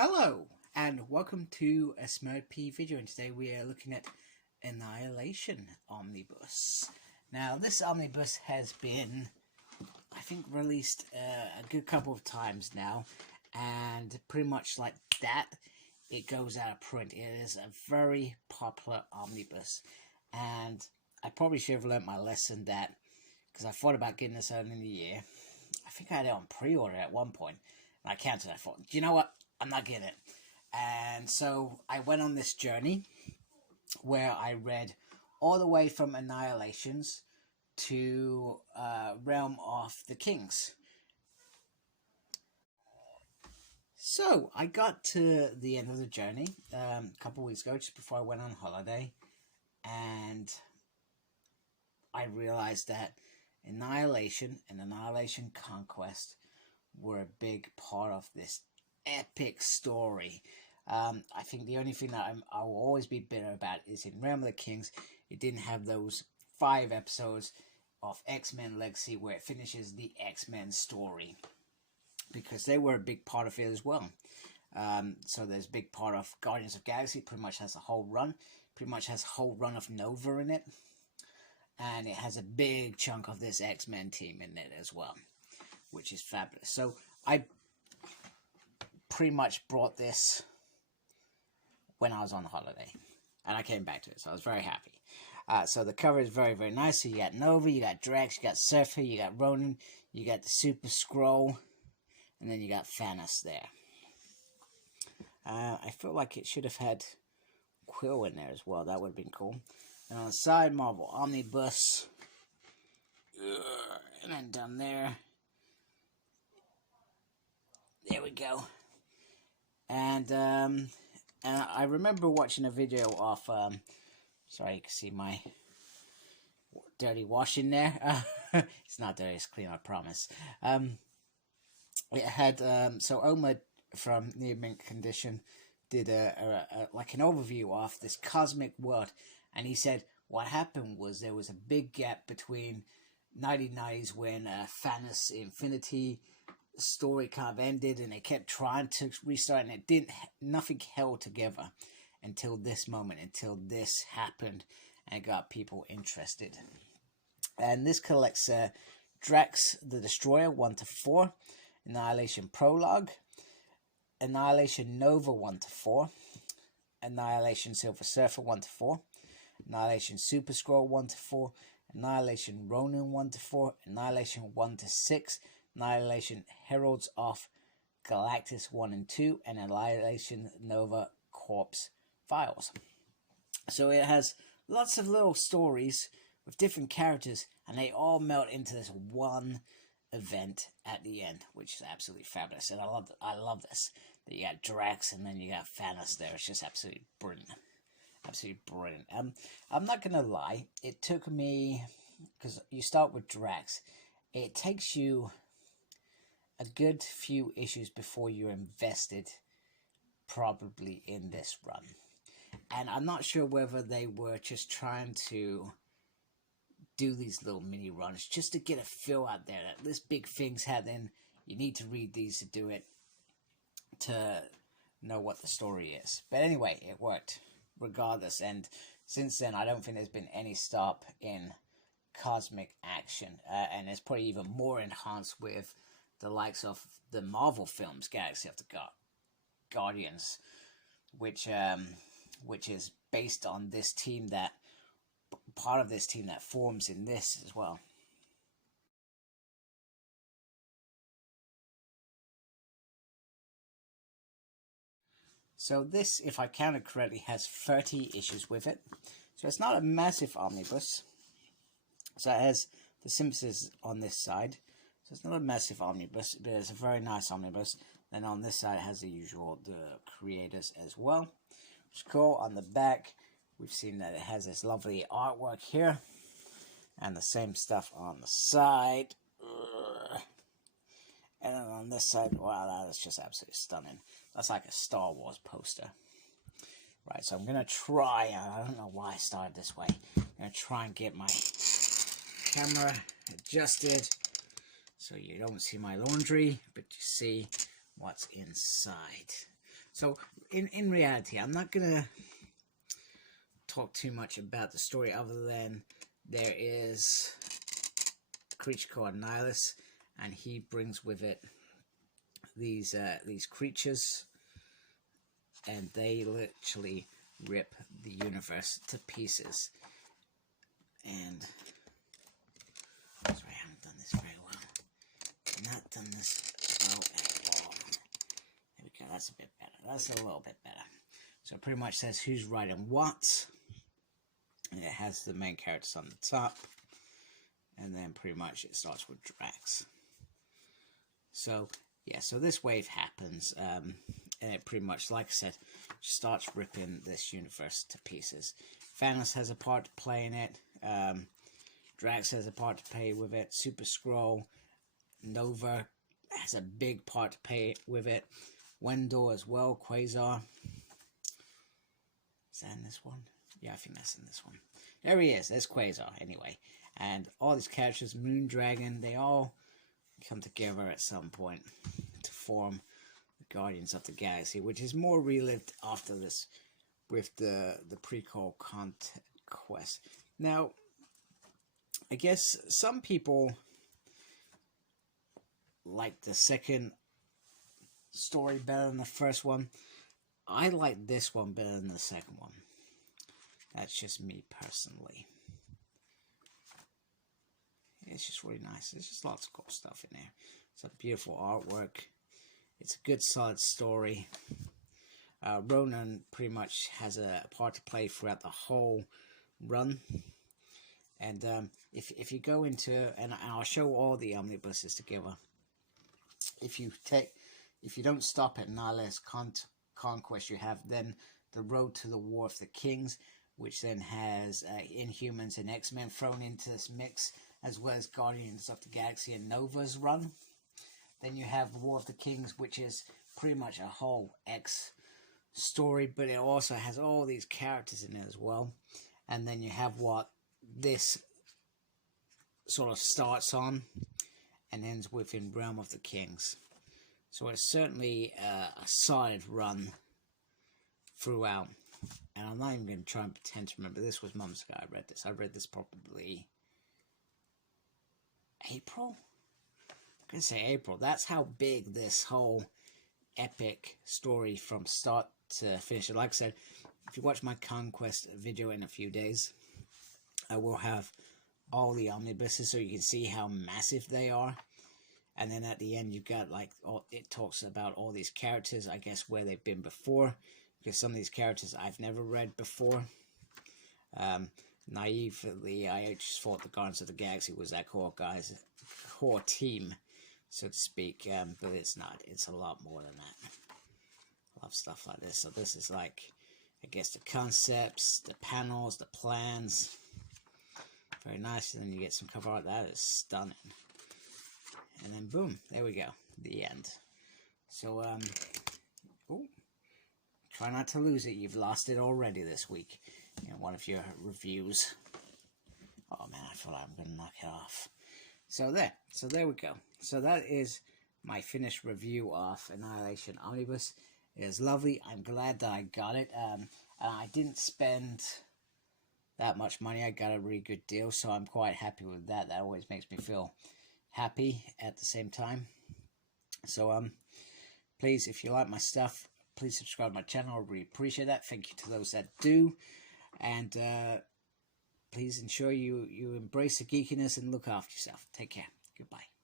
Hello and welcome to a SmurP video, and today we are looking at Annihilation Omnibus. Now this omnibus has been, I think, released a good couple of times now, and pretty much like that it goes out of print. It is a very popular omnibus, and I probably should have learnt my lesson that, because I thought about getting this out in the year. I think I had it on pre-order at one point, and I canceled. I thought, you know what? I'm not getting it. And so I went on this journey where I read all the way from Annihilations to Realm of the Kings. So I got to the end of the journey a couple of weeks ago, just before I went on holiday, and I realized that Annihilation and Annihilation Conquest were a big part of this epic story. I think the only thing that I will always be bitter about is in Realm of the Kings, it didn't have those 5 episodes of X-Men Legacy where it finishes the X-Men story, because they were a big part of it as well. So there's a big part of Guardians of Galaxy, pretty much has a whole run, of Nova in it, and it has a big chunk of this X-Men team in it as well, which is fabulous. So I pretty much brought this when I was on holiday, and I came back to it, so I was very happy. So the cover is very, very nice. So you got Nova, you got Drax, you got Surfer, you got Ronan, you got the Super Skrull, and then you got Thanos there. I feel like it should have had Quill in there as well. That would have been cool. And on the side, Marvel Omnibus, and then down there, there we go. And I remember watching a video of, sorry, you can see my dirty washing there. It's not dirty, it's clean, I promise. It had, so Oma from Near Mint Condition did like an overview of this cosmic world, and he said what happened was there was a big gap between 1990s when Thanos Infinity story kind of ended, and they kept trying to restart, and nothing held together until this moment, until this happened, and it got people interested. And this collects Drax the Destroyer 1-4, Annihilation Prologue, Annihilation Nova 1-4, Annihilation Silver Surfer 1-4, Annihilation Super Skrull 1-4, Annihilation Ronan 1-4, Annihilation 1-6, Annihilation Heralds of Galactus 1 and 2, and Annihilation Nova Corpse Files. So it has lots of little stories with different characters, and they all melt into this one event at the end, which is absolutely fabulous. And I love this. That you got Drax, and then you got Thanos there. It's just absolutely brilliant. Absolutely brilliant. I'm not gonna lie, it took me, because you start with Drax, it takes you a good few issues before you're invested probably in this run. And I'm not sure whether they were just trying to do these little mini runs just to get a feel out there that this big thing's happening. You need to read these to do it, to know what the story is. But anyway, it worked regardless, and since then I don't think there's been any stop in cosmic action, and it's probably even more enhanced with the likes of the Marvel films, Galaxy of the Guardians, which is based on this team, that part of this team that forms in this as well. So this, if I counted correctly, has 30 issues with it. So it's not a massive omnibus. So it has the Simpsons on this side. So it's not a massive omnibus, but it's a very nice omnibus. Then on this side it has the usual, the creators as well, which is cool. On the back, we've seen that it has this lovely artwork here, and the same stuff on the side. And then on this side, wow, that is just absolutely stunning. That's like a Star Wars poster. Right, so I'm going to try, I don't know why I started this way. I'm going to try and get my camera adjusted so you don't see my laundry, but you see what's inside. So in reality, I'm not gonna talk too much about the story other than there is a creature called Annihilation, and he brings with it these creatures, and they literally rip the universe to pieces. And sorry, I haven't done this very well. I've not done this well at all. There we go, that's a bit better. That's a little bit better. So it pretty much says who's writing what. And it has the main characters on the top. And then pretty much it starts with Drax. So, yeah, so this wave happens. And it pretty much, like I said, starts ripping this universe to pieces. Thanos has a part to play in it. Drax has a part to play with it. Super Skrull, Nova has a big part to play with it. Wendell as well. Quasar. Is that in this one? Yeah, I think that's in this one. There he is. There's Quasar, anyway. And all these characters, Moondragon, they all come together at some point to form the Guardians of the Galaxy, which is more relived after this with the prequel Conquest. Now, I guess some people like the second story better than the first one. I like this one better than the second one. That's just me personally. It's just really nice. There's just lots of cool stuff in there. It's a beautiful artwork. It's a good solid story. Ronan pretty much has a part to play throughout the whole run. And if you go into, and I'll show all the omnibuses together. If you don't stop at Annihilation Conquest, you have then the Road to the War of the Kings, which then has Inhumans and X-Men thrown into this mix, as well as Guardians of the Galaxy and Nova's run. Then you have War of the Kings, which is pretty much a whole X story, but it also has all these characters in it as well. And then you have what this sort of starts on and ends with in Realm of the Kings. So it's certainly a solid run throughout. And I'm not even going to try and pretend to remember. This was months ago I read this. I read this probably April? I'm going to say April. That's how big this whole epic story from start to finish. Like I said, if you watch my Conquest video in a few days, I will have all the omnibuses so you can see how massive they are. And then at the end you've got like, it talks about all these characters, I guess where they've been before. Because some of these characters I've never read before. Naively, I just thought the Guardians of the Galaxy was that core team, so to speak. But it's not. It's a lot more than that. I love stuff like this. So this is like, I guess, the concepts, the panels, the plans. Very nice. And then you get some cover art. That is stunning. And then boom, there we go. The end. So, try not to lose it. You've lost it already this week in one of your reviews. Oh man, I feel like I'm going to knock it off. So there we go. So that is my finished review of Annihilation Omnibus. It is lovely. I'm glad that I got it. And I didn't spend that much money. I got a really good deal, so I'm quite happy with that. That always makes me feel happy at the same time. So please, if you like my stuff, please subscribe to my channel. I really appreciate that. Thank you to those that do. And please ensure you embrace the geekiness and look after yourself. Take care. Goodbye.